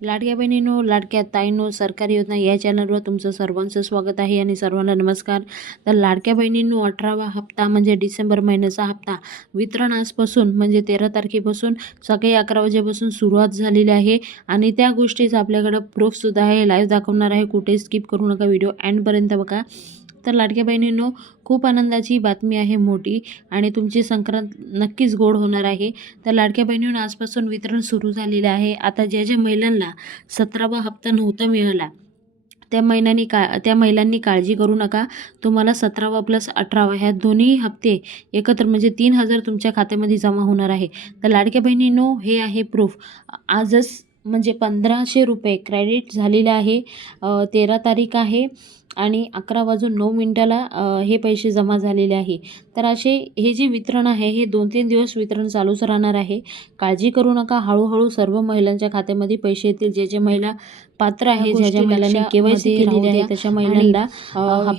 लाडक्या बहिणींनो, लाडक्या ताईंनो, सरकारी योजना या चॅनलवर तुमचं सर्वांचं स्वागत आहे आणि सर्वांना नमस्कार. तर लाडक्या बहिणींनो, 18वा हप्ता म्हणजे डिसेंबर महिन्याचा हप्ता वितरण आजपासून म्हणजे 13 तारखेपासून सकाळी 11 वाजेपासून सुरुवात झालेली आहे आणि त्या गोष्टीचा आपल्याकडं प्रूफसुद्धा आहे. लाईव्ह दाखवणार आहे, कुठे स्किप करू नका, व्हिडिओ एंडपर्यंत बघा. तर लाडक्या बहिणींनो, खूप आनंदाची बातमी आहे मोठी आणि तुमची संक्रांत नक्कीच गोड होणार आहे. तर लाडक्या बहिणींनो, आजपासून वितरण सुरू झालेलं आहे. आता ज्या ज्या महिलांना 17वा हप्ता नव्हता मिळाला त्या महिलांनी काळजी करू नका. तुम्हाला 17वा प्लस 18वा ह्या दोन्ही हप्ते एकत्र म्हणजे 3,000 तुमच्या खात्यामध्ये जमा होणार आहे. तर लाडक्या बहिणींनो, हे आहे प्रूफ. आजच म्हणजे 1,500 रुपये क्रेडिट झालेले आहे. 13 तारीख आहे आणि 11:09 हे पैसे जमा झालेले आहे. तर हे जे वितरण आहे हे 2-3 दिवस वितरण चालूच राहणार आहे. काळजी करू नका, हळूहळू सर्व महिलांच्या खात्यामध्ये पैसे येतील. जे जे महिला पात्र आहे, ज्या ज्या महिलांनी KYC केलेली आहे तशा महिलांना